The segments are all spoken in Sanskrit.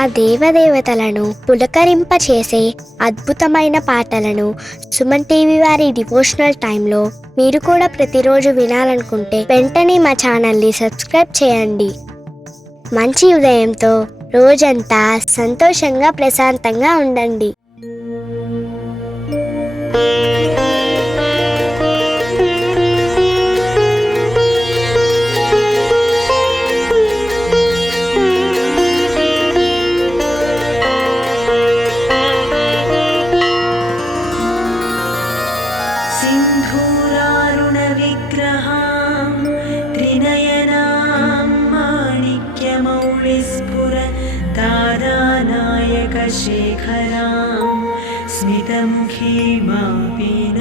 ఆ దేవదేవతలను పులకరింపచేసే అద్భుతమైన పాటలను సుమన్ టీవీ వారి డివోషనల్ టైంలో మీరు కూడా ప్రతిరోజు వినాలనుకుంటే వెంటనే మా ఛానల్ని సబ్స్క్రైబ్ చేయండి. మంచి ఉదయంతో రోజంతా సంతోషంగా ప్రశాంతంగా ఉండండి. शेखरां स्मितमुखीमापीन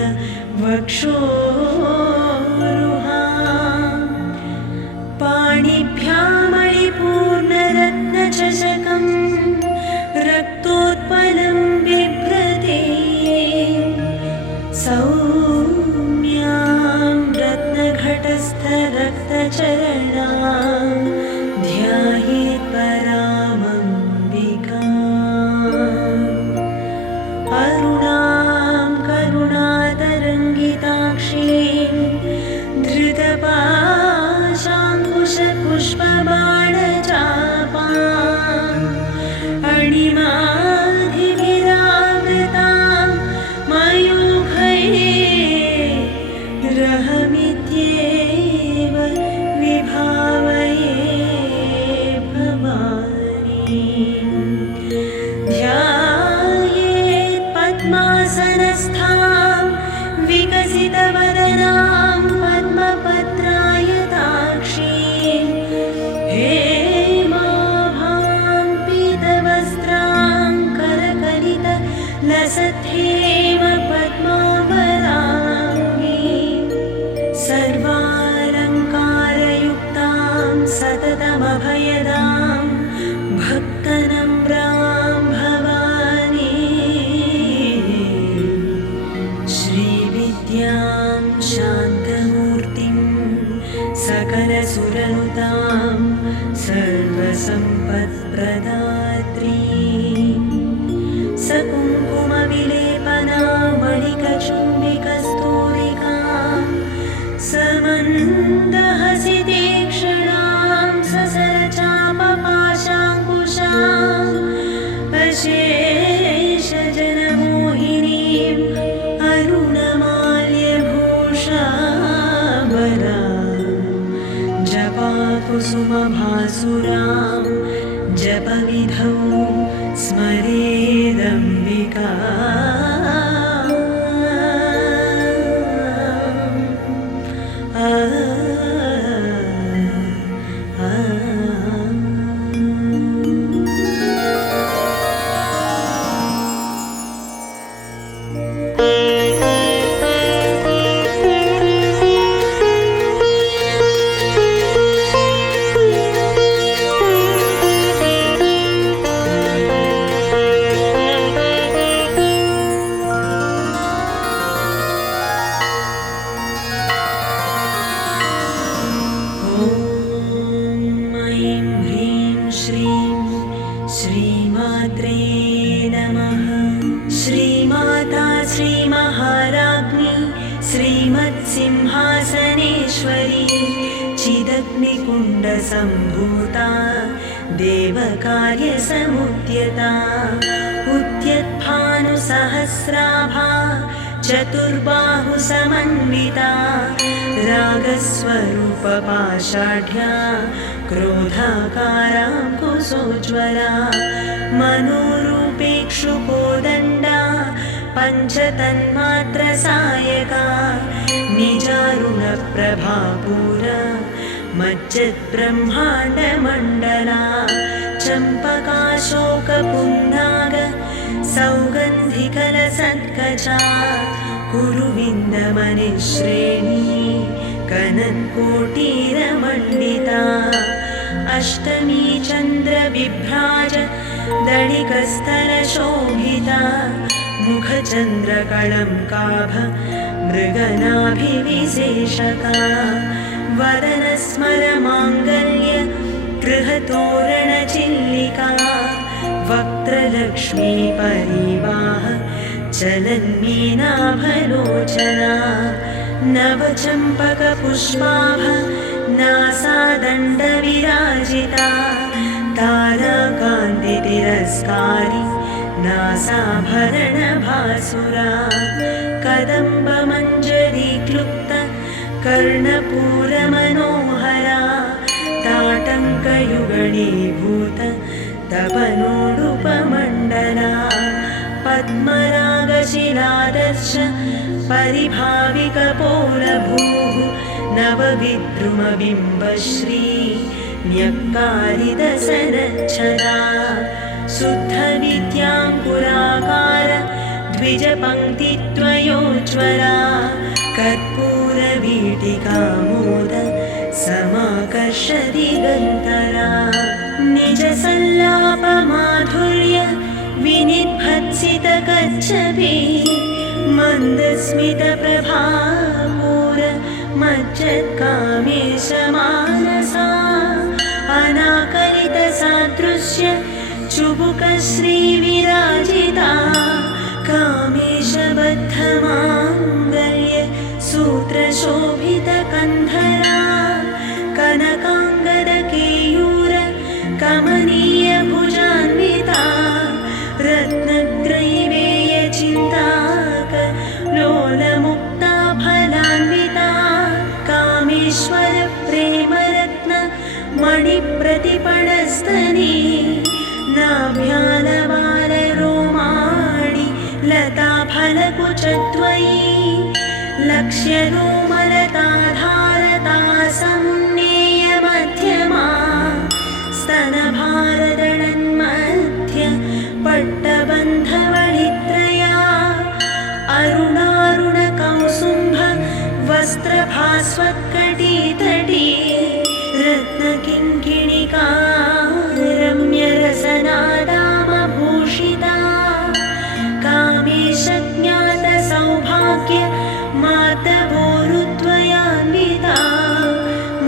वक्षोरुहां पाणिभ्यां मणिपूर्णरत्नचषकं रक्तोत्पलं बिभ्रते सौम्यां रत्नघटस्थरक्तचरणां ध्यायेत् परामम्बिकाम् अरुणां करुणातरङ्गिताक्षीं धृतपाशाङ्कुशपुष्पबाणचापाम् अणिमाधिभिरावृतां मयूखैः रहमित्येव विभावये भवानीम् पद्मासनस्थां विकसितवदनां पद्मपत्रायताक्षीं हेमाभां पीतवस्त्रां करकलितलसद्धेम पद्मावराङ्गीं सर्वालङ्कारयुक्तां सततमभयदां भक्तनम्रां भवानी श्रीविद्यां शान्तमूर्तिं सकलसुरनुतां सर्वसम्पत्प्रदात्रीं सकुङ्कुमविलेपनामणिकचुम्बिकस्तूरिकां समन्दहसितीक्ष्णां ससरचापपाशाङ्कुशाम् अशेषजनमोहिनीम् अरुणमाल्यभूषाबलां जपाकुसुमभासुरां जपविधौ स्मरेदम्बिका श्रीमात्रे नमः। श्रीमाता श्रीमहाराज्ञी श्रीमत्सिंहासनेश्वरी चिदग्निकुण्डसम्भूता देवकार्यसमुद्यता उद्यद्भानुसहस्राभा चतुर्बाहुसमन्विता रागस्वरूपपाषाढ्या क्रोधाकाराङ्कुशोज्ज्वला मनोरूपेक्षुकोदण्डा पञ्चतन्मात्रसायका निजारुणप्रभापूरा मज्जद्ब्रह्माण्डमण्डला चम्पकाशोकपुन्नाग सौगन्धिकलसत्कचा कुरुविन्दमनिश्रेणी कनत्कोटीरमण्डिता अष्टमी चन्द्रविभ्राज दणिकस्तरशोभिता मुखचन्द्रकळङ्काभ मृगनाभिविशेषका वदनस्मरमाङ्गल्य गृहतोरणचिल्लिका वक्त्रलक्ष्मी परिवाह चलन्मीनाभलोचना नवचम्पकपुष्पाभ नासादण्डविराजिता ताराकान्तितिरस्कारी नासाभरणभासुरा कदम्बमञ्जरीक्लुप्त कर्णपूरमनोहरा ताटङ्कयुगणीभूत तपनोडुपमण्डला पद्मरागशिलादर्श परिभाविकपोलभूः नवविद्रुमबिम्बश्री न्यक्कारिदसनच्छदा शुद्धविद्याङ्कुराकार द्विजपङ्क्तिद्वयोज्ज्वला कर्पूरवीटिकामोद समाकर्षदिगन्तरा निजसल्लापमाधुर्य विनिर्भत्सितकच्छपि मन्दस्मितप्रभापूर मज्जत्कामेशमानसा अनाकलितसादृश्य चुबुकश्रीविराजिता कामेशबद्धमाङ्गल्य सूत्रशोभितकन्धरा कनकाङ्गदकेयूर कमनीयभुजान्विता रत्नग्रैवेयचिन्ताक लोलमुक्ता फलान्विता कामेश्वर प्रेमरत्न मणिप्रतिपणस्तनी नाभ्यालबालरोमाणि लताफलकुचद्वयी लक्ष्यरोमलताधारता समुन्नेयमध्यमा स्तनभारदणन्मध्य पट्टबन्धवळित्रया अरुणारुणकौसुम्भ वस्त्रभास्वत्कटीतटी रत्नकिङ्किणिका रम्यरसनादामभूषिता कामेशज्ञातसौभाग्य मातवोरुद्वयान्विता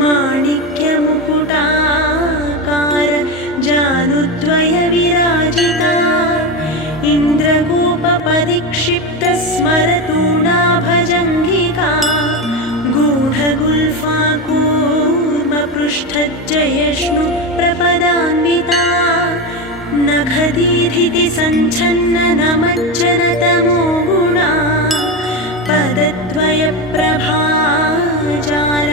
माणिक्यमुकुटाकार जानुद्वयविराजिता इन्द्रगोपपरिक्षिप्तस्मरतूणाभजङ्घिका गूढगुल्फा कूर्मपृष्ठज्जयष्णु प्रपदान्विता नखदीधिति सञ्छन्न नमज्जनतमो गुणा पदद्वयप्रभाजार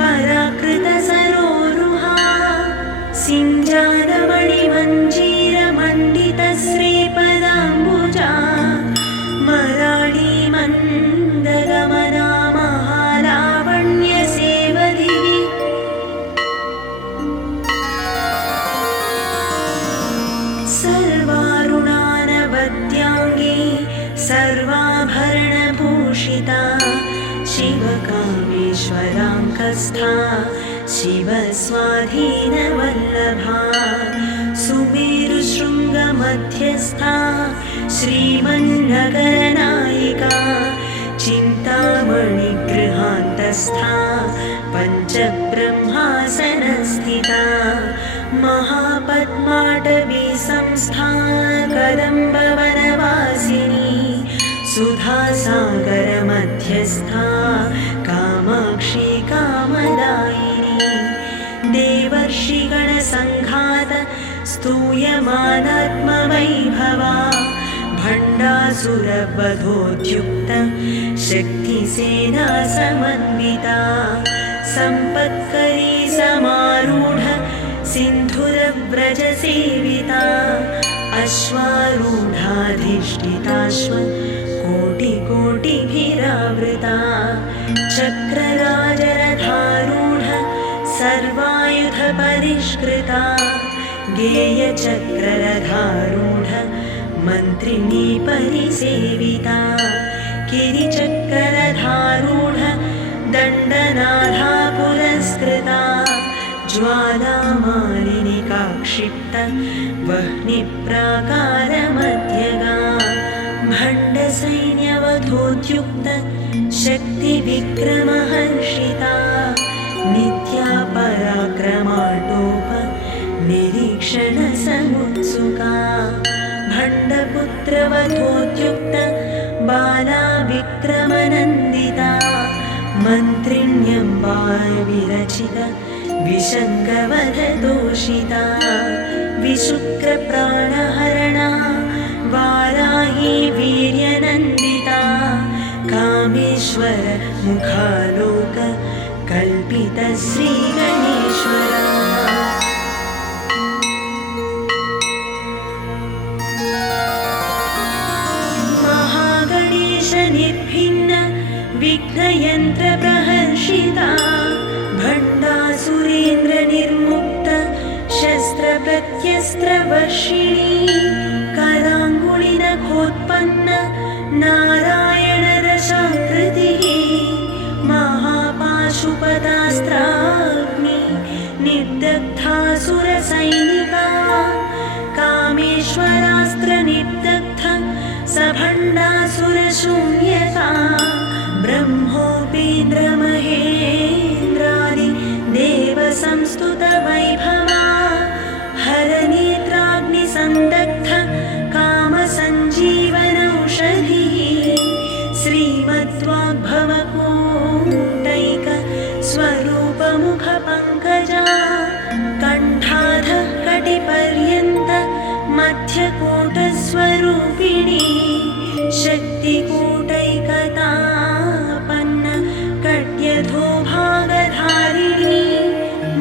पराकृतसरोरुहा सिञ्जारमणिमञ्जीरमण्डितश्रीपदाम्बुजा मराळीमन्दगमना महालावण्यसेवधिः सर्वारुणानवद्याङ्गी सर्वाभरणभूषिता शिवकामेश्वराङ्कस्था शिवस्वाधीनवल्लभा सुमेरुशृङ्गमध्यस्था श्रीमन्नगरनायिका चिन्तामणिगृहान्तस्था पञ्चब्रह्मासनस्थिता महापद्माटवी संस्था कदम्बवनवासिनी सुधासागरमध्यस्था कामाक्षी कामदायिनी देवर्षिगणसङ्घात स्तूयमानात्मवैभवा भण्डासुरवधोद्युक्त शक्तिसेना समन्विता सम्पत्करी समारूढ सिन्धुरव्रजसेविता अश्वारूढाधिष्ठिताश्व कोटिकोटिभिरावृता चक्रराजरथारूढ सर्वायुधपरिष्कृता गेयचक्ररथारूढ मन्त्रिणी परिसेविता गिरिचक्ररथारूढ दण्डनाथा पुरस्कृता ज्वालामालिनिका क्षिप्त वह्निप्राकारमध्यगा भण्डसैन्यवधोद्युक्त शक्तिविक्रमहर्षिता नित्या पराक्रमाटोप निरीक्षणसमुत्सुका भण्डपुत्रवधोद्युक्त बाला विक्रमनन्दिता मन्त्रिण्यम्बा विरचित विशङ्कवधदोषिता विशुक्रप्राणहरणा वाराही वीर्यनन्दिता कामेश्वर मुखालोक कल्पित श्रीगणेश्वरा महागणेश निर्भिन्न विघ्नयन्त्रप्रहर्षिता भण्डासुरेन्द्र निर्मुक्त शस्त्रप्रत्यस्त्रवर्षिणी कराङ्गुलिनखोत्पन्न नारायणरसाकृतिः महापाशुपदास्त्राग्नि निर्दग्धासुरसैनिका कामेश्वरास्त्रनिर्दग्ध सभण्डासुरशून्यका ब्रह्मोपेन्द्रमहेन्द्रादि देवसंस्तुतवैभवा हरनेत्राग्निसन्दग्ध कामसञ्जीवनौषधिः श्रीमद्वाग्भवकूटैक स्वरूपमुखपङ्कजा कण्ठाधः कटिपर्यन्त मध्यकूटस्वरूपिणी शक्तिकूटैकतापन्न कट्यथो भागधारिणी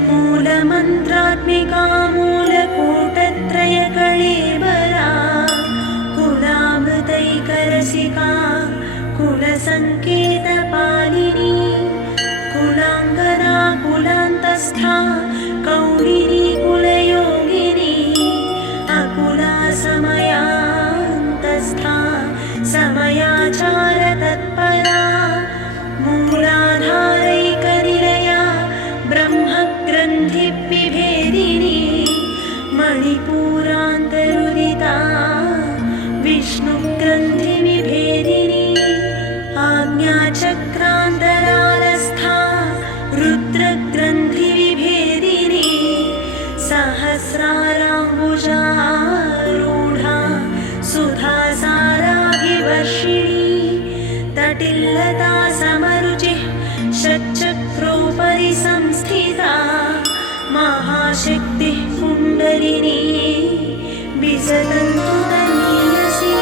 मूलमन्त्रात्मिका मूलकूटत्रयकळेबरा कुलामृतैकरसिका कुलसङ्केतपालिनी कुलाङ्गना कुलान्तस्था कौलिनी कुलयोगिनी अकुला समयान्तस्था समयाचारतत्परा मूलाधारैकनिलया ब्रह्मग्रन्थिविभेदिनी मणिपूरान्तरुदिता विष्णुग्रन्थिविभेदिनी आज्ञाचक्रान्तरालस्था रुद्रग्रन्थिविभेदिनी सहस्राराम्बुजारूढा सुधासाराभिवर्षिणी तटिल्लता समरुचिः षट्चक्रोपरि संस्थिता महाशक्तिः कुण्डलिनी विसदन्तु तनीयसी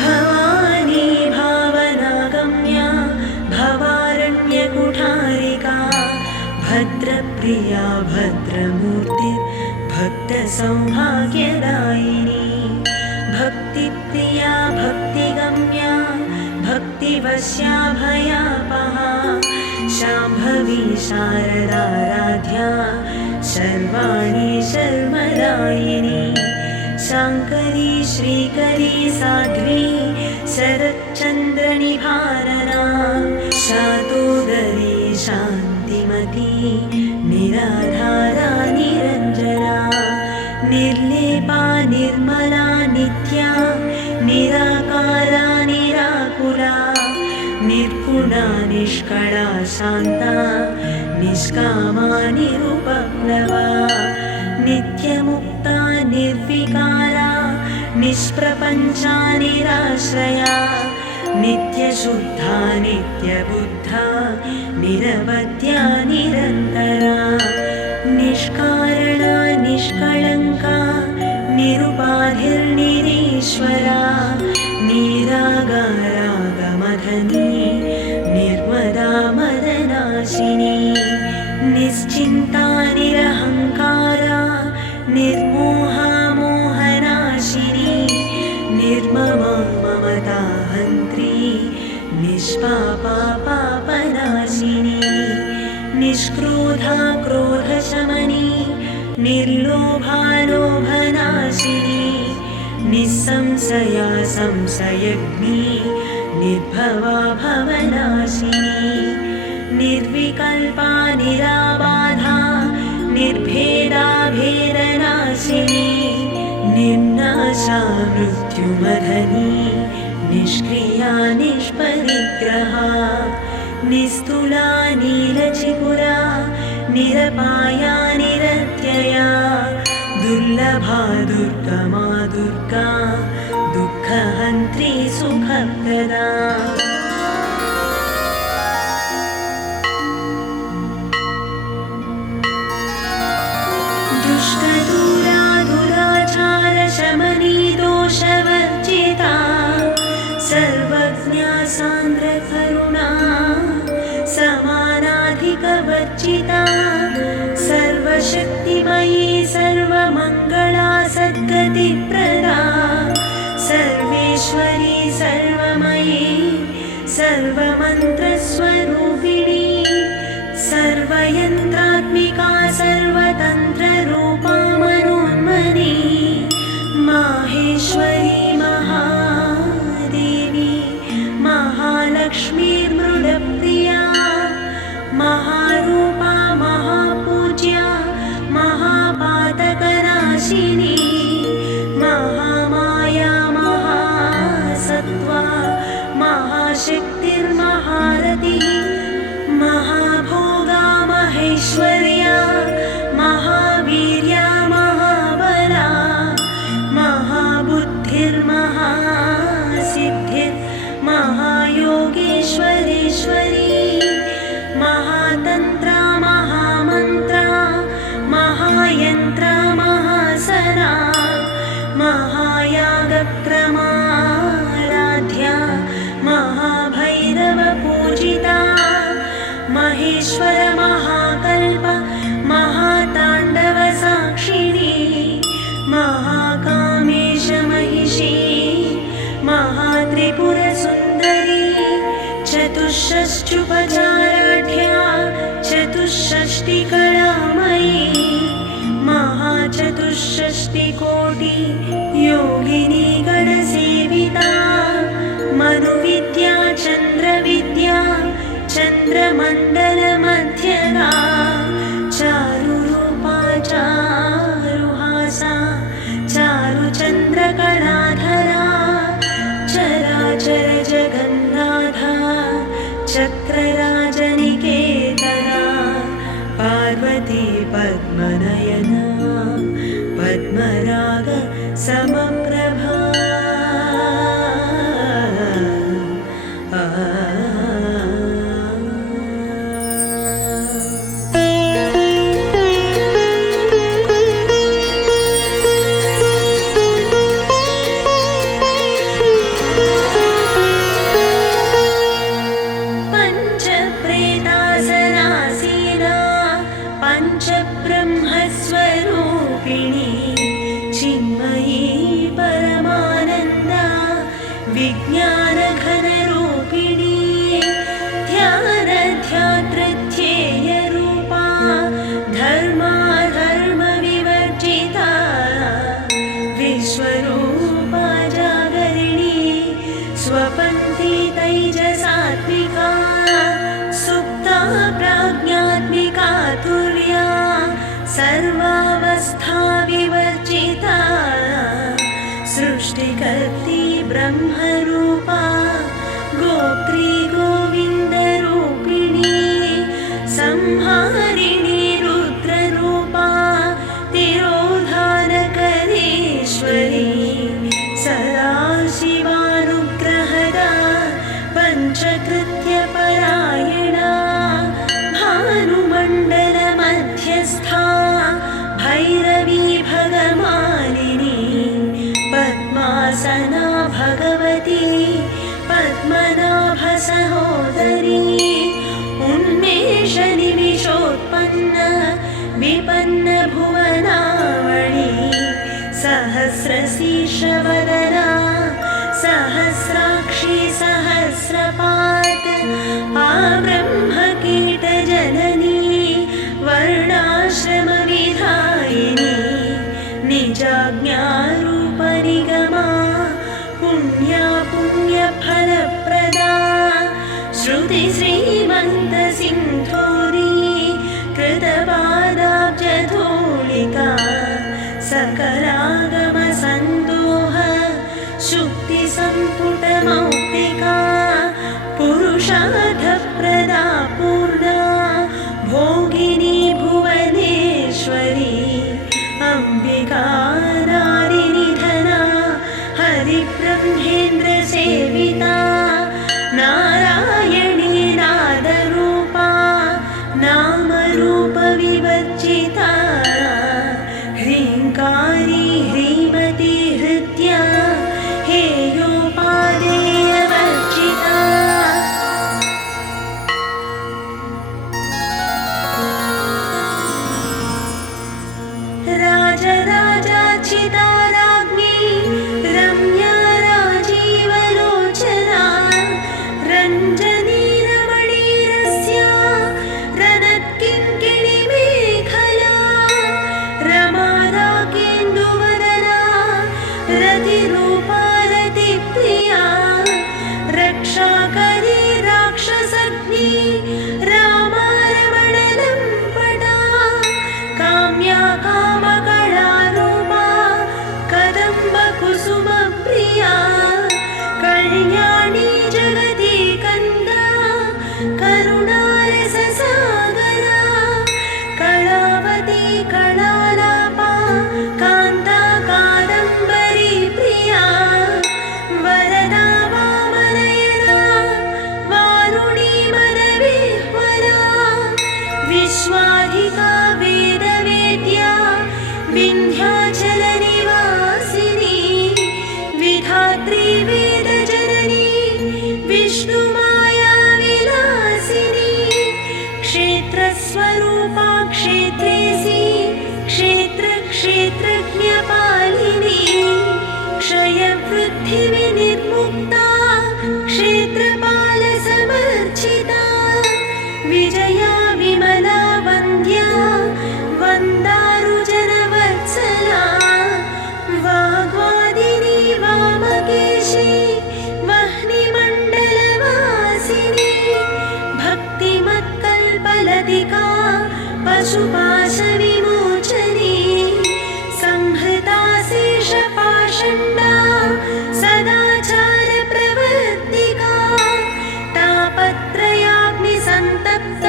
भवानी भावनागम्या भवारण्यकुठारिका भद्रप्रिया भद्रमूर्तिर्भक्तसौभाग्यदायिनी भक्तिप्रिया भक्तिगम्या भक्तिवश्या भयापहा शाम्भवी शारदाराध्या शर्वाणी शर्मदायिनी शाङ्करी श्रीकरी साध्वी शरच्चन्द्रनिभारना शातोदरी शान्तिमती निराधारा निरञ्जना निर्लेपा निर्मला नित्या निराकारा निराकुला निर्गुणा निष्कळा शान्ता निष्कामा निरुपप्लवा नित्यमुक्ता निर्विकारा निष्प्रपञ्चा निराश्रया नित्यशुद्धा नित्यबुद्धा निरवध्या निरन्तरा निष्कारणा निष्कळङ्का निरुपाधिर्निरीश्वरा निरागारागमधनी निर्मदा मदनाशिनी निश्चिन्ता निरहङ्कारा निर्मोहा मोहनाशिनी निर्ममा ममता हन्त्री निष्पापा पापनाशिनी निष्क्रोधा क्रोधशमनी निर्लोभा लोभनाशिनी निस्संशया संशयग्नी निर्भवा भवनाशिनी निर्विकल्पा निराबाधा निर्भेदा भेदनाशिनी निर्नाशा मृत्युमधनी निष्क्रिया निष्परिग्रहा निस्तुला नीलचिपुरा निरपाया निरत्यया दुर्लभा दुर्गमा दुर्गा दुःखहन्त्री सुखप्रदा दुष्टदूरा दुराचारशमनी दोषवर्जिता सर्वज्ञा सान्द्रकरुणा समानाधिकवर्जिता सर्वशक्तिमयी सर्वमङ्गला सद्गतिप्रदा सर्वेश्वरी सर्वमयी सर्वमन्त्रस्वरूपिणी सर्वयन्त्रात्मिका सर्वतन्त्ररूपा मनोन्मनी माहेश्वरी महादेवी महालक्ष्मीर्मृडप्रिया महारूपा महापूज्या महापातकनाशिनी महामाया महासत्त्वा महाशक्तिर्महारतिः महाभोगा महेश्वर्या महावीर्या महाबला महाबुद्धिर्महासिद्धिर्महायोगेश्वरेश्वरी महातन्त्रा महामन्त्रा महायन्त्रा महासना महायागक्रमाराध्या महाभैरवपूजिता महेश्वर महाकल्प महाताण्डवसाक्षिणी महाकामेश महिषी महात्रिपुरसुन्दरी चतुष्षष्ट्युपचाराढ्या चतुष्षष्टिकलामयी महाचतुष्षष्टिकोटि योगिनी गणसेविता मनुविद्या चन्द्रविद्या चन्द्रमण्डलमध्यगा चारुरूपा चारुहासा चारुचन्द्रकलाधरा चराचर जगन्नाथा चक्रराजनिकेतना पार्वती पद्मनयना पद्मराग समप्रभा पंचब्रह्मस्वरूपिणी चिन्मयी परमानन्दा विज्ञानघनरूपिणी ध्यानध्यातृध्येयरूपा धर्माधर्मविवर्जिता विश्वरूपा जागरिणी स्वपन्थी तैजसात्मिका सुप्ता प्राज्ञात्मिका तुर्या सर्वावस्था विवर्जिता सृष्टिकर्त्री ब्रह्मरूपा गोत्री गोविन्दरूपिणी संहारिणी रुद्ररूपा तिरोधानकरेश्वरी सदाशिवानुग्रहदा पञ्चकृत्यपरायणा भानुमण्डलमध्यस्था भैरवी भगमालिनी पद्मासना भगवती पद्मनाभसहोदरी उन्मेषनिमिषोत्पन्न विपन्नभुवनावळी सहस्रशीर्षवदना सहस्राक्षी सहस्रपात् आब्रह्मकीटजननी वर्णाश्रमविधायिनी निजाज्ञारूपनिगमा पुण्या पुण्यफलप्रदा श्रुतिश्रीमन्तसिन्धूरी कृतपादाब्जधूलिका सकलागमसन्दोह प्रवर्तिका पशुपाशविमोचने संहृता शेषपाषण्डा सदाचारप्रवर्तिका तापत्रयाग्निसन्तप्त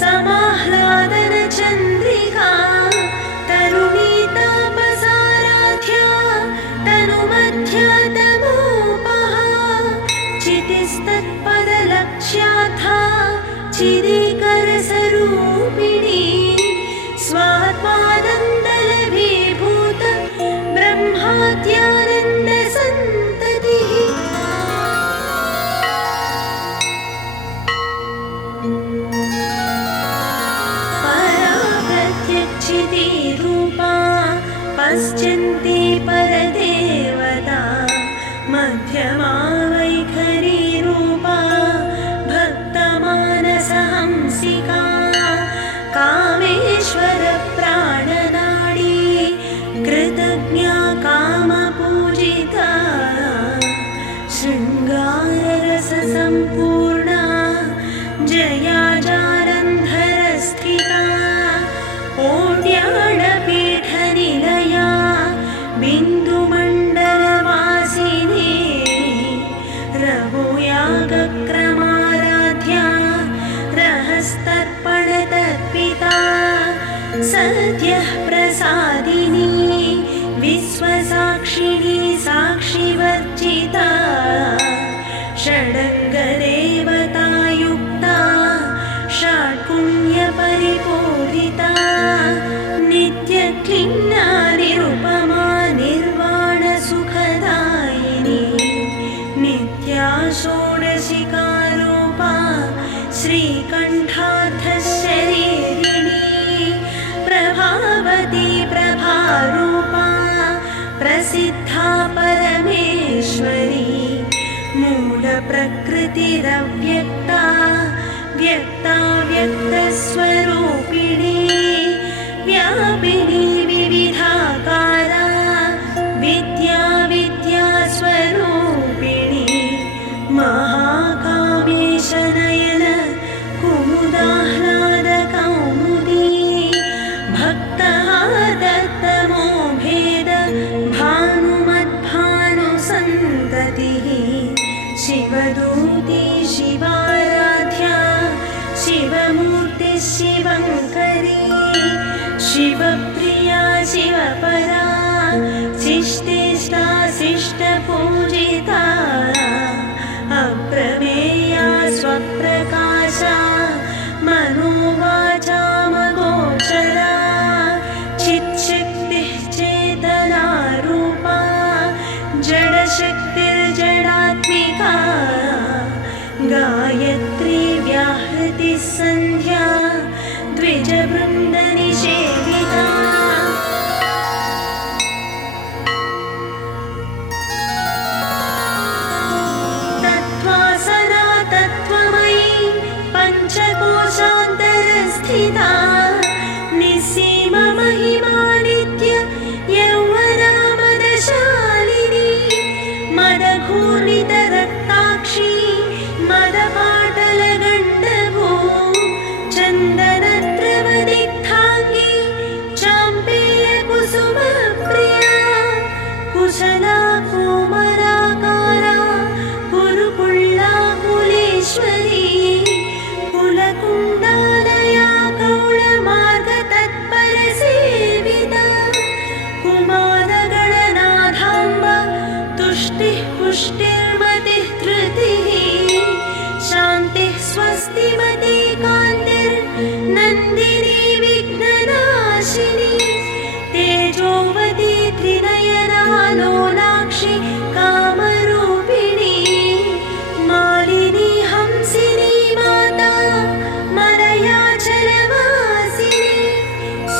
समाह्लादनचन्द्रिका तरुणी तापसाराध्या तनुमध्या तमोपहा चितिस्तत्पदलक्ष्याथा चिदिकरसरूपिणी स्वात्मानन्दलभीभूत ब्रह्माद्यानन्दसन्ततिः परा प्रत्यक्षितिरूपा पश्यन्ति परदेवता मध्यमा वैखरीरूपा भक्तमानसहंसिका कामेश्वरप्राणनाडी कृतज्ञा कामपूजिता शृङ्गाररससम्पूर्णा जया जालन्धरस्थिता ओड्याणपीठनिलया बिन्दुमण्डलवासिनी रघुयागक्रमाराध्या रहस्तर्पणतर्पिता सद्यः प्रसादिनी विश्वसाक्षिणी साक्षिवर्जिता षडङ्गदेवतायुक्ता षट्पुण्यपरिपूरिता नित्यक्लिन्नानिरुपमा निर्वाणसुखदायिनी नित्या षोडशिकारूपा श्रीकण्ठार्थशरीरिणी प्रभावती प्रभारूपा प्रसिद्धा परमेश्वरी मूलप्रकृतिरव्यक्ता व्यक्ता व्यक्तस्वरूपिणी व्यापिनी विविधाकारा विद्या विद्यास्वरूपिणी महाकामेशनयन कुमुदाह्लादकौमुदी भक्तः दत्तमो भेद भानुमद्भानुसन्ततिः शिवदूती शिवाराध्या शिवमूर्तिः शिवङ्करी शिवप्रिया शिवपरा शिष्टेष्टा शिष्टपूजिता अप्रमेया स्वप्रकाशा मनोवाचामगोचरा चित्शक्तिः चेतनारूपा जडशक्तिर्जडात्मिका गायत्री व्याहृतिः सन्ध्या द्विजवृन्दनिषेविता तत्त्वासना तत्त्वमयी पञ्चकोशान्तरस्थिता निःसीममहिमानित्य यौवनामदशालिनी मदघूर्णितरक्ताक्षी मदपाटलगण्डभू चन्दनद्रवदिग्धाङ्गी चाम्पेयकुसुमप्रिया कुशला कोमलाकारा कुरुकुल्लाकुलेश्वरी कुलकुण्डालया कौलमार्गतत्परसेविता कुमारगणनाथाम्ब तुष्टिः पुष्टिर्मतिः धृतिः शान्तिः स्वस्तिमती कान्तिर्नन्दिनी विघ्ननाशिनी तेजोवती त्रिनयना लोलाक्षि कामरूपिणी मालिनी हंसिनी माता मलयाचलवासिनी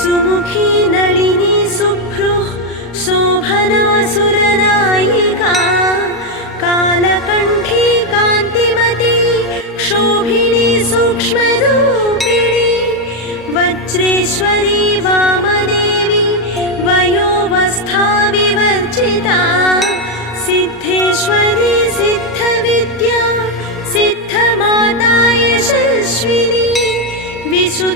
सुमुखी नलिनी सुभ्रुः शोभनासुरनायिका कालकण्ठी कान्तिमती क्षोभिणी सूक्ष्मरूपिणी वज्रेश्वरी वामदेवी वयोवस्था विवर्जिता सिद्धेश्वरी सिद्धविद्या सिद्धमाता यशस्विनी विशुद्ध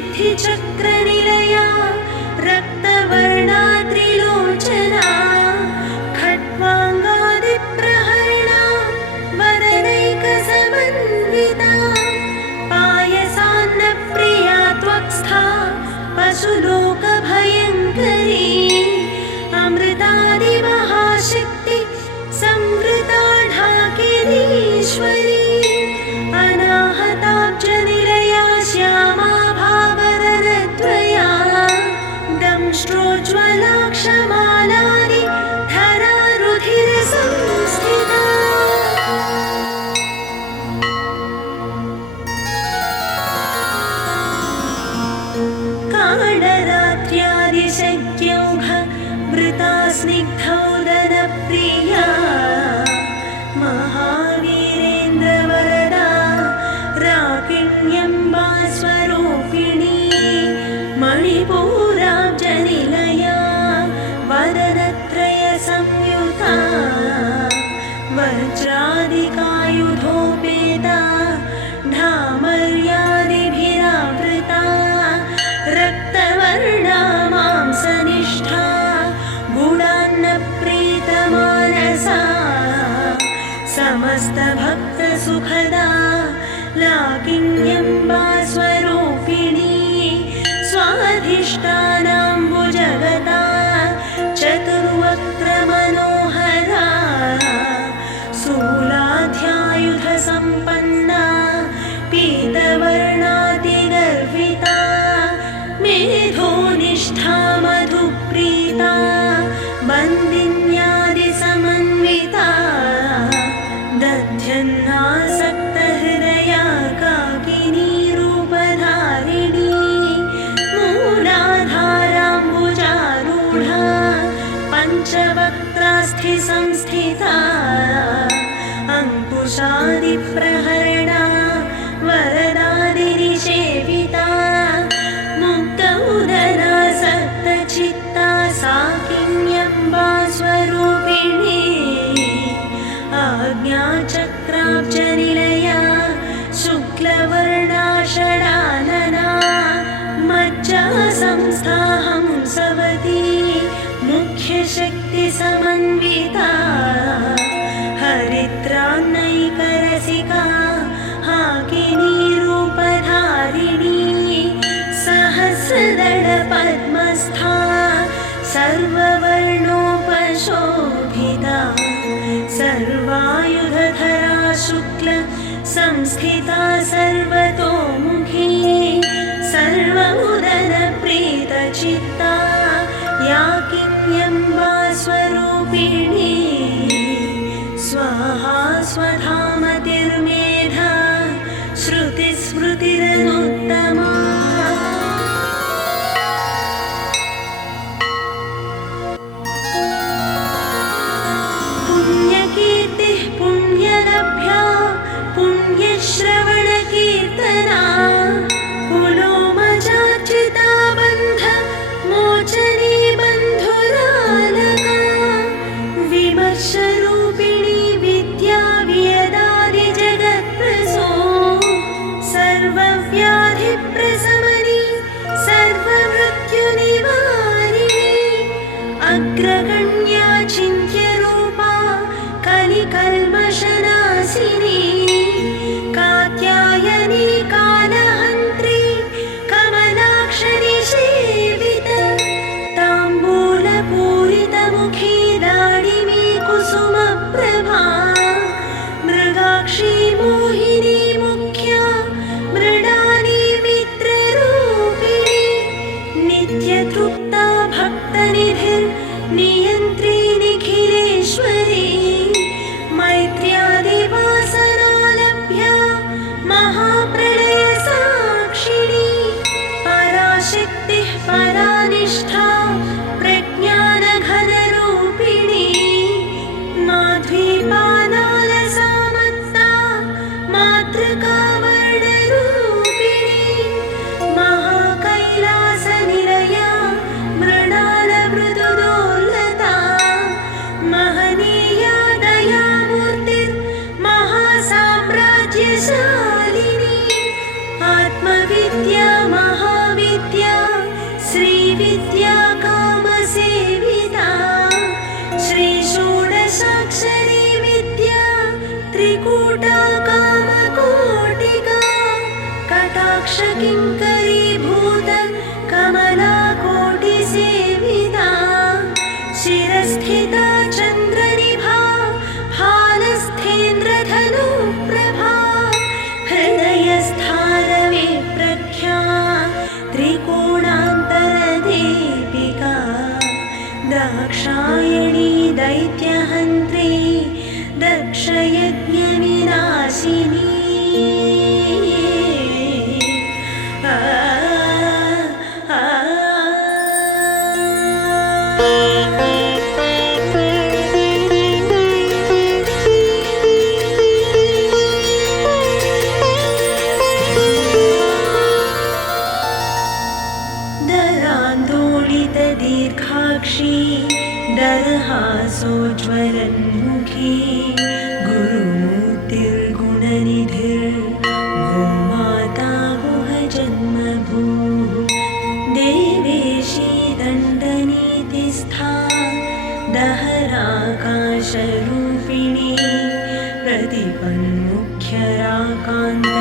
स्निग्धौदनप्रिया महावीरेन्द्रवरदा राकिण्यम्बा स्वरूपिणी मणिपूराब्जनिलया वदनत्रयसंयुता वज्रादिकायुधोपेता ढामर्यादिभिरावृता रक्तवर्णा मांसनिष्ठा गुणान्नप्रीतमानसा समस्तभक्तसुखदा लाकिन्यम्बा स्वरूपिणी स्वाधिष्ठानाम्बुजगता चतुर्वक्त्रमनोहरा शूलाध्यायुधसम्पन्ना पीतवर्णातिगर्विता मेधोनिष्ठा मधुप्रीता बन्दिन्यादिसमन्विता दध्यन्नासक्तहृदया काकिनी रूपधारिणी मूलाधाराम्बुजारूढा पञ्चवक्त्रास्थिसंस्थिता अंकुशादिप्रहरणा वरदादिनिषेविता मुक्तौदरासक्तचित्ता साकिन्यम्बा स्वरूपिणी आज्ञाचक्राब्जनिलया शुक्लवर्णा षडानना मज्जा संस्था हंसवती मुख्यशक्तिसमन्विता हरिद्रान्नैकरसिका हाकिनी रूपधारिणी सहस्रदलपद्मस्था सर्ववर्णोपशोभिता सर्वायुधधरा शुक्ल संस्थिता सर्वतोमुखी सर्वमुदनप्रीतचित्ता याकिन्यम्बा स्वरूपिणी स्वाहा स्वधामतिर्मेधा श्रुतिस्मृतिरनुत्तमा पुण्यकीर्तिः पुण्यलभ्या पुण्यश्रवणकीर्तना पुलोमजार्चिता बन्ध मोचनी बन्धुरालका विमर्शरूपिणी विद्या वियदादिजगत्प्रसो सर्वव्याधिप्रशमनी सर्वमृत्युनिवारिणी अग्रगण्या चिन्त्यरूपा कलिकल्मषनाशिनी कात्यायनी कालहन्त्री कमलाक्षरी सेवित ताम्बूलपूरितमुखी दाडिमी कुसुमप्रभा मृगाक्षी मोहिनी मुख्या मृडानी मित्ररूपिणी नित्यतृप्ता भक्तनिधिर्नियन्त्री निखिलेश्वरी मैत्र्यादिवासनालभ्या महाप्रलयसाक्षिणी पराशक्तिः परानिष्ठा प्रज्ञानघनरूपिणी माध्वीपानालसामत्ता मातृकावर्णरूपिणी महाकैलासनिलया मृणालमृदुदोलता महनीया दयामूर्तिर्महासाम्राज्यशालिनी आत्मविद्या महाविद्या श्रीविद्या कामसेविता श्रीषोडशाक्षरी विद्या त्रिकूटा कामकोटिका कटाक्षकिङ्करीभूत कमलाकोटिसेविता शिरस्थिता चन्द्रनिभा फालस्थेन्द्रधनुप्रभा हृदयस्थारविप्रख्या त्रिकोणान्तरदीपिका दाक्षायणी दैत्यहन्त्री दक्षयज्ञविनाशिनी सोज्ज्वलन्मुखी गुरुमूर्तिर्गुणनिधिर्गोमाता गुहजन्मभूः देवेशी दण्डनीतिस्था दहराकाशरूपिणी प्रतिपन्मुख्यराकान्त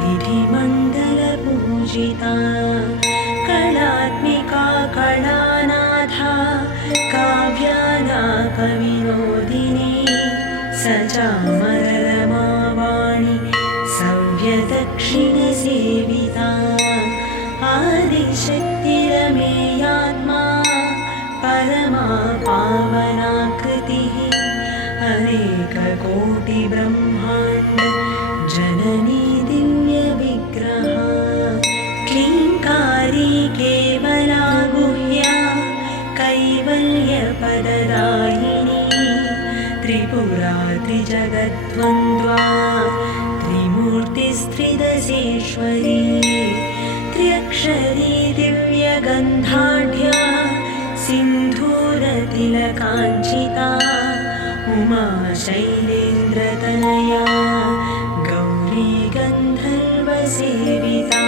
तिथिमण्डलपूजिता कलात्मिका कलानाथा काव्यालापविनोदिनी सचामररमावाणी सव्यदक्षिणसेविता आदिशक्तिरमेयात्मा परमा पावनाकृतिः अनेककोटिब्रह्माण्ड जननी दिव्यविग्रहा क्लीङ्कारी केवला गुह्या कैवल्यपददायिनी त्रिपुरा त्रिजगद्वन्द्वा त्रिमूर्तिस्त्रिदशेश्वरी त्र्यक्षरी दिव्यगन्धाढ्या सिन्धूरतिलकाञ्चिता उमा शैलेन्द्रतनया गौरी गन्धर्वसेविता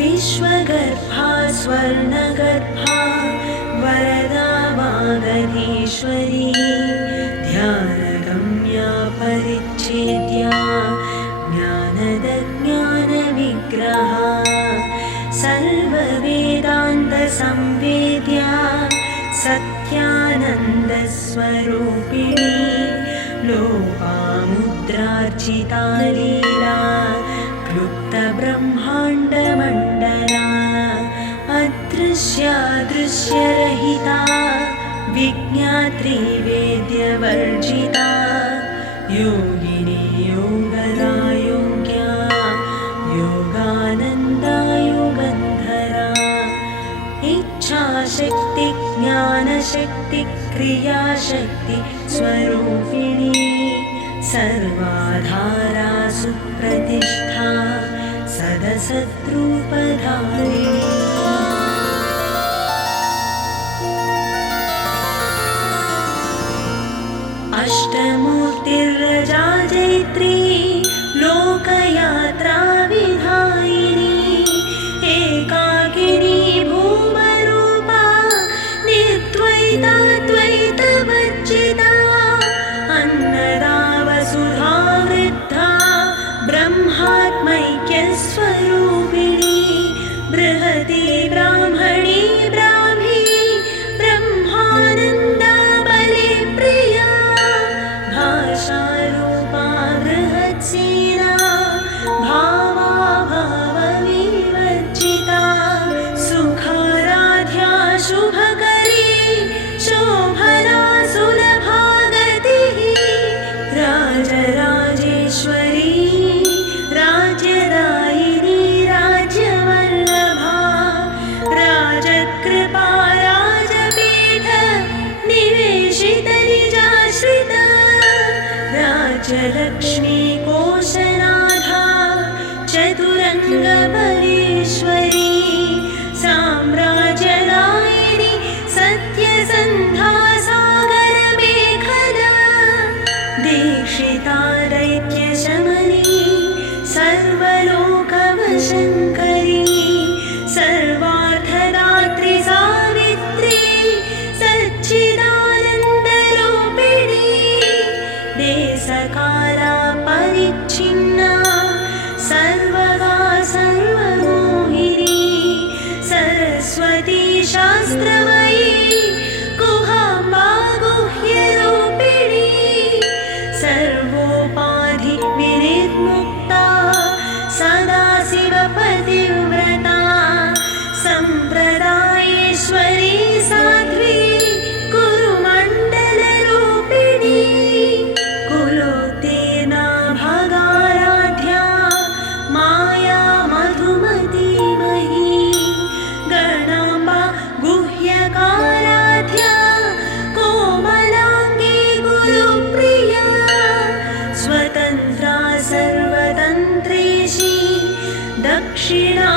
विश्वगर्भा स्वर्णगर्भा वरदा वागधीश्वरी ध्यानगम्या परिच्छेद्या ज्ञानदज्ञानविग्रहा सर्ववेदान्तसंवेद्या सत्यानन्दस्वरूपिणी लोपामुद्रार्चिता लीला क्लुप्तब्रह्माण्डमण्डला अदृश्यादृश्यरहिता विज्ञात्री वेद्यवर्जिता योगिनी योगदा योग्या योगानन्दा युगन्धरा इच्छाशक्ति ज्ञानशक्ति क्रियाशक्ति स्वरूपिणी सर्वाधारा सुप्रतिष्ठा सदसद्रूपधारिणी अष्टमूर्तिर्रजा जैत्री लोकयात्रा विधायिनी एकाकिनी भूमरूपा निर्द्वैता द्वैतवर्जिता अन्नदा वसुधा वृद्धा ब्रह्मात्मैक्यस्वरूपिणी बृहती ब्राह्मणी ब्राह्मी ब्रह्मानन्दा बलिप्रिया भाषारूपा बृहत्सेना भावा भावविवर्जिता सुखाराध्या शुभकरी शोभना सुलभागतिः राजराजेश्वरी राज्यदायिनी राज्यवल्लभा राजकृपा राजपीठ निवेशितनिजाश्रिता राज्यलक्ष्मी कोशनाथा चतुरङ्गबलेश्वरी साम्राज्यदायिनी सत्यसन्धा सागरमेखला दीक्षिता दैत्यशमनी सर्वलोकवशङ्करी सर्वार्थदात्री सावित्री सच्चिदानन्दरूपिणी देशकाला परिच्छिन्ना सर्वगा सर्वमोहिनी सरस्वती शास्त्रमयी गुहाम्बा गुह्यरूपिणी सर्वोपाधि विनिर्मुक्ता सदाशिवपतिव्रता सम्प्रदायेश्वरी साध्वी कुरुमण्डलरूपिणी कुलोत्तीर्णा भगाराध्या माया मधुमतीमही गणाम्बा गुह्यकाराध्या कोमलाङ्गी गुरुप्रिया स्वतन्त्रा सर्वतन्त्रेशी दक्षिणामूर्तिरूपिणी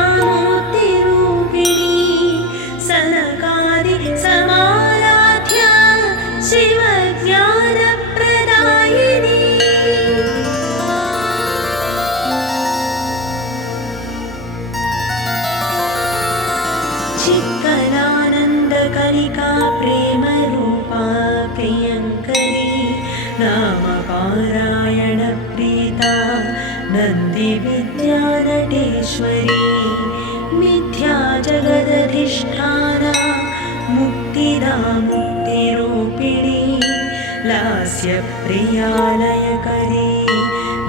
सनकादि समाराध्या शिव चित्कलानन्दकलिका प्रेमरूपा प्रियङ्करी नाम पारायणप्रीता नन्दिविद्यानटेश्वरी मिथ्या जगदधिष्ठाना मुक्तिदा मुक्तिरूपिणी लास्यप्रियालयकरी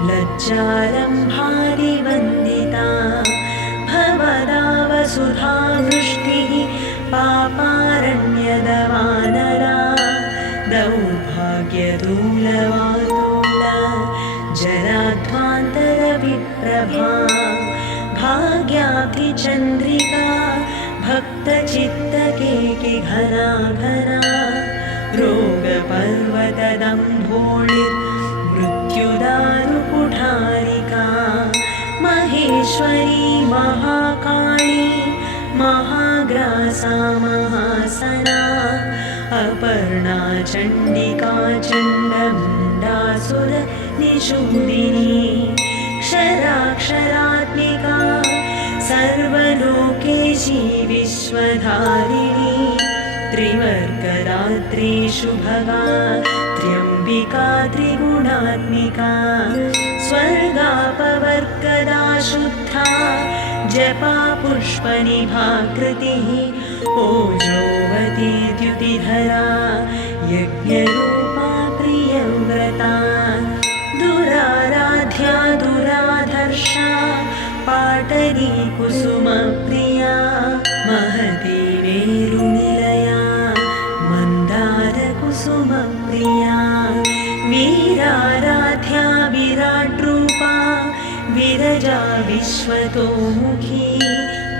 लज्जारम्भादिवन्दिता भवदावसुधा वृष्टिः पापारण्यदवानरा दौर्भाग्यदूलवातूल जराध्वान्तरविप्रभा भाग्याब्धिचन्द्रिका भक्तचित्तकेकिघना घना रोगपर्वतदम्भोळिर्मृत्युदारुकुठारिका महेश्वरी महाकाली महाग्रासा महासना अपर्णा चण्डिका चण्डमुण्डासुर निषूदिनी क्षराक्षरात्मिका सर्वलोकेशी विश्वधारिणी त्रिवर्गदात्री शुभगा त्र्यम्बिका त्रिगुणात्मिका स्वर्गापवर्गदा शुद्धा जपा पुष्पनिभाकृतिः ओजोवती द्युतिधरा यज्ञरूपा प्रियव्रता दुराराध्या दुराधर्षा पाटली कुसुमप्रिया महती मेरुनिलया मन्दारकुसुमप्रिया वीराराध्या विराट्रूपा विरजा विश्वतोमुखी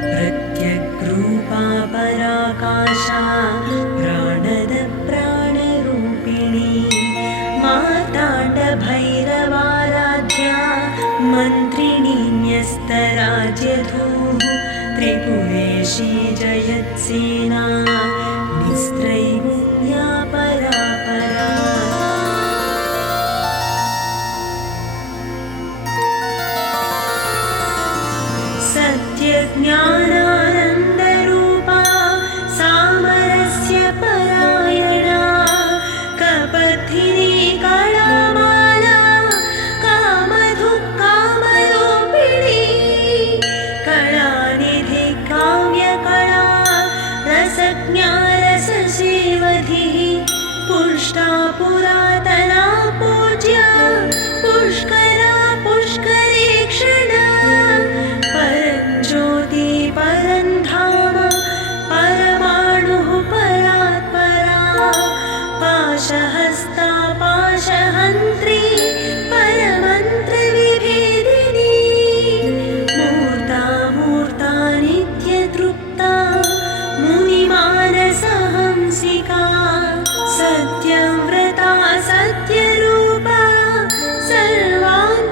प्रत्यग्रूपा पराकाशा प्राणद प्राणरूपिणी मार्ताण्डभैरवाराध्या मन्त्रिणी न्यस्तराज्यधूः त्रिपुरेशी जयत्सेना निस्त्रैगुण्या परापरा सत्यज्ञानानन्दरूपा सामरस्य परायणा कपथिनी कलामाला कामधुक्कामरूपिणी कलानिधि काव्यकला रसज्ञा रससेवधिः पुष्टा पुरातना पूज्या पुष्करा पुष्करेक्षणा परञ्ज्योति परन्धाम परमाणुः परात्परा पाशहस्ता पाशहन्त्री परमन्त्रविभेदिनी मूर्ता मूर्ता नित्यतृप्ता मुनिमानसहंसिका सत्यव्रता सत्यरूपा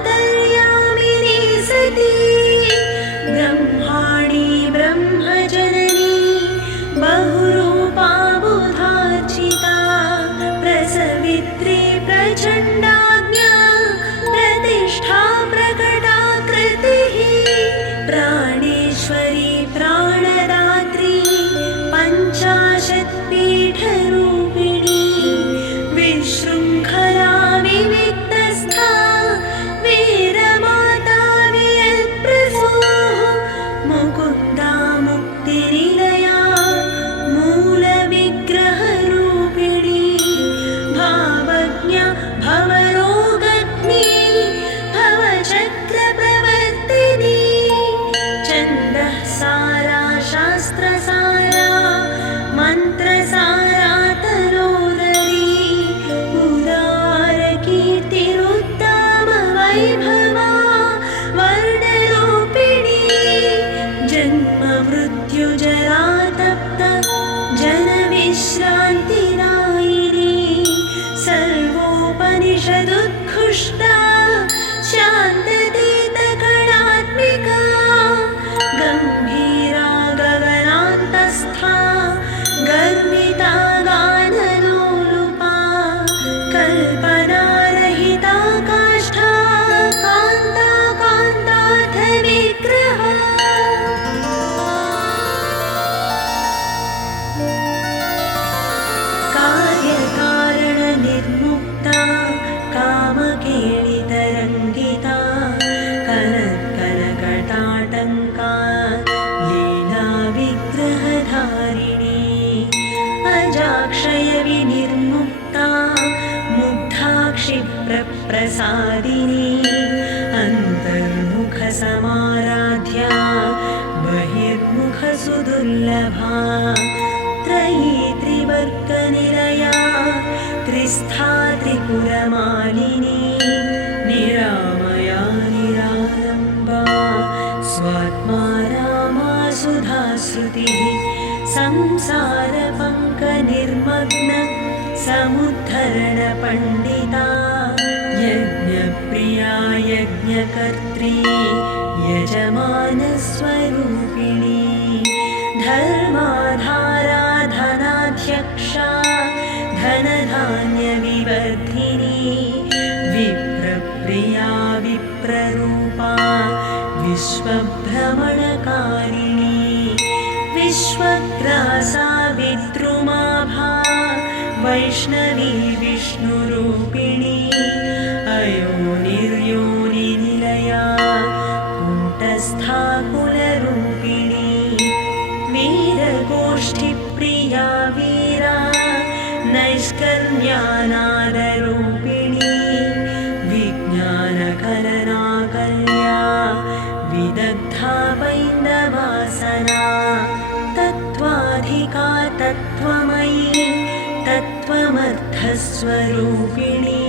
सर्वान्तर्यामिनी सती ब्रह्माणि ब्रह्मजननी बहुरूपा बुधार्चिता प्रसवित्री प्रचण्डाज्ञा प्रतिष्ठा प्रकटाकृतिः प्राणेश्वरी प्राणदात्री पञ्चाशत्पीठरूपिणी विशृङ्खला विविक्तस्था वीरमाता वियत्प्रसूः मुकुन्दा मुक्तिनिलया मूलविग्रहरूपिणी भावज्ञा भवरोगग्नी भवचक्रप्रवर्तिनी छन्दः सारा शास्त्रसारा मन्त्रसारा तरोदरी उदारकीर्तिरुत्तम वैभवा वर्णरूपिणी जन्म मृत्युजरा तप्त जनविश्रान्तिदायिनी सर्वोपनिषदुत्कृष्टा शान्ततीतकणात्मिका गम्भीरा गगनान्तस्था गर्विता गानलोलुपा कल्पनारहिता काष्ठा कान्ता कान्ताथ विग्रहा प्रसादिनी अन्तर्मुखसमाराध्या बहिर्मुखसुदुर्लभा त्रयी त्रिवर्गनिलया त्रिस्था त्रिपुरमालिनी निरामया निरालम्बा स्वात्मा रामा सुधाश्रुतिः संसारपङ्कनिर्मग्न समुद्धरणपण्डिता यज्ञप्रिया यज्ञकर्त्री यजमानस्वरूपिणी धर्माधारा धनाध्यक्षा धनधान्यविवर्धिनी विप्रप्रिया विप्ररूपा विश्वभ्रमणकारिणी विश्वग्रासा विद्रुमाभा वैष्णवी विष्णुरूपिणी अयोनिर्योनिनिलया कूटस्था कुलरूपिणी वीरगोष्ठिप्रिया वीरा नैष्कर्म्यानादरूपिणी विज्ञानकलनाकल्या विदग्धा पैन्दवासना तत्त्वाधिका तत्त्वमयी तत्त्वमर्थस्वरूपिणी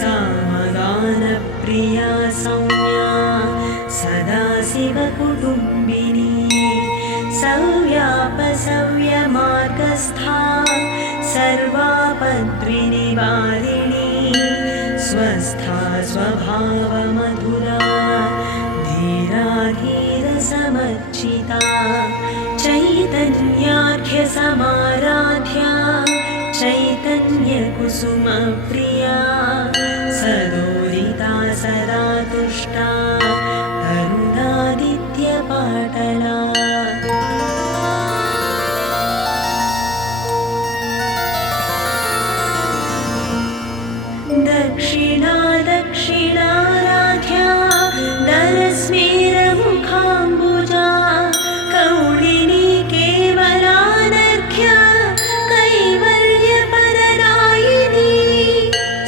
सामगानप्रिया सौम्या सदाशिवकुटुम्बिनी सव्यापसव्यमार्गस्था सर्वापद्विनिवारिणी स्वस्था स्वभावमधुरा धीराधीरसमर्चिता चैतन्याख्यसमाराध्या चैतन्यकुसुमप्रिया सदोदिता सदा तुष्टा तरुणादित्यपाटला दक्षिणा दक्षिणाराध्या दरस्मेरमुखाम्बुजा कौलिनी केवलानर्घ्या कैवल्यपरदायिनी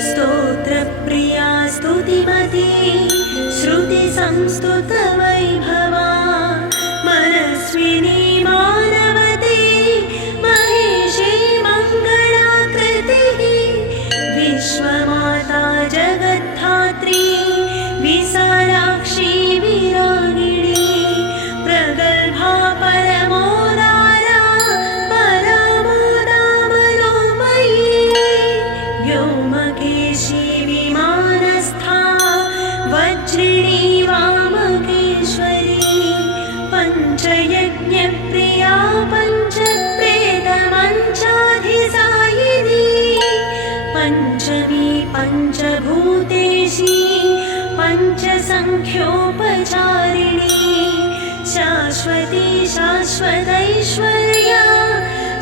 स्तोत्रप्रिया स्तुतिमती श्रुतिसंस्तुतवैभवा मनस्विनी मानवती महेशी मङ्गलाकृतिः विश्वमाता जगद्धात्री विशालाक्षी विरागिणी प्रगल्भा परमोदारा परामोदामनोमयी व्योमकेशी विमानस्था वज्रिणी वामकेश्वरी पञ्चयज्ञप्रिया पञ्चप्रेतमञ्चाधिसायिनी पञ्चमी पञ्चभूतेशी पञ्चसङ्ख्योपचारिणी शाश्वती शाश्वतैश्वर्या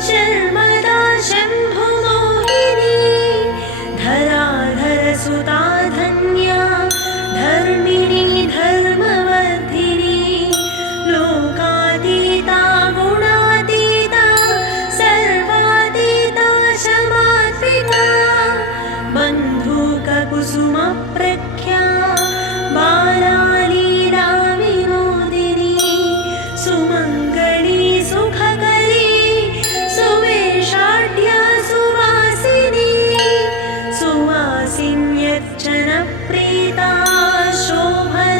शर्मदा शम्भुमोहिनी धराधरसुता धन्या धर्मिणी धर्मवर्धिनी लोकातीता गुणातीता सर्वातीता शमात्मिका बन्धुककुसुमप्रख्या बालालीला विनोदिनी सुमङ्गली सुखकरी सुवेशाढ्या सुवासिनी सुवासिन्यर्चनप्रीता शोभन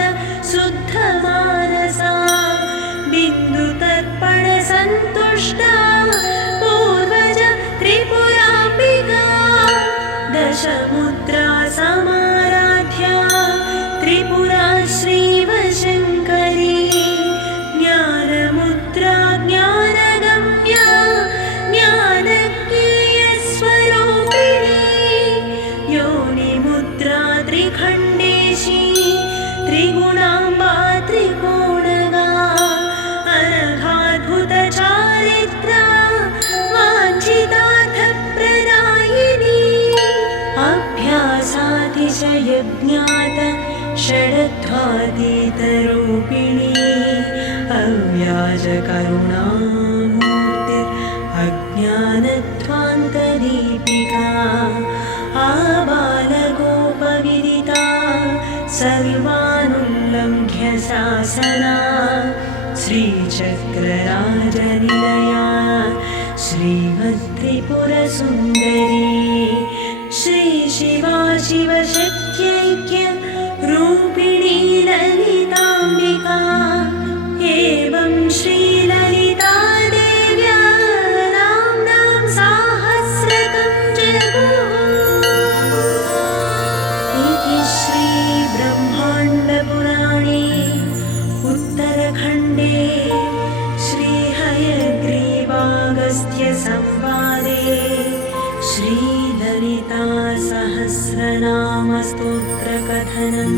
शुद्धमानसा बिन्दुतर्पणसन्तुष्टा पूर्वज त्रिपुराम्बिका दशमुद्रा समाराध्या त्रिपुरा श्रीवशङ्करी ज्ञानमुद्रा ज्ञानगम्या ज्ञानज्ञेयस्वरूपिणी योनिमुद्रा त्रिखण्डेशी त्रिगुणाम्बा त्रिकोणगा अनघाद्भुतचारित्रा वाञ्छितार्थप्रदायिनी अभ्यासातिशयज्ञात षडध्वातीतरूपिणी अव्याजकरुणामूर्तिरज्ञानध्वान्तदीपिका आबालगोपविदिता सविवानुल्लङ्घ्य शासना श्रीचक्रराजनिलया श्रीमत्त्रिपुरसुन्दरी श्रीशिवा शिवशक्त्यैक्य रूपिणी ललिताम्बिका एवं श्रीललिता देव्या नाम्नां साहस्रकं जगुः इति श्रीब्रह्माण्डपुराणे उत्तरखण्डे श्रीहयग्रीवागस्त्यसंवादे श्रीललितासहस्रनामस्तोत्रकथनं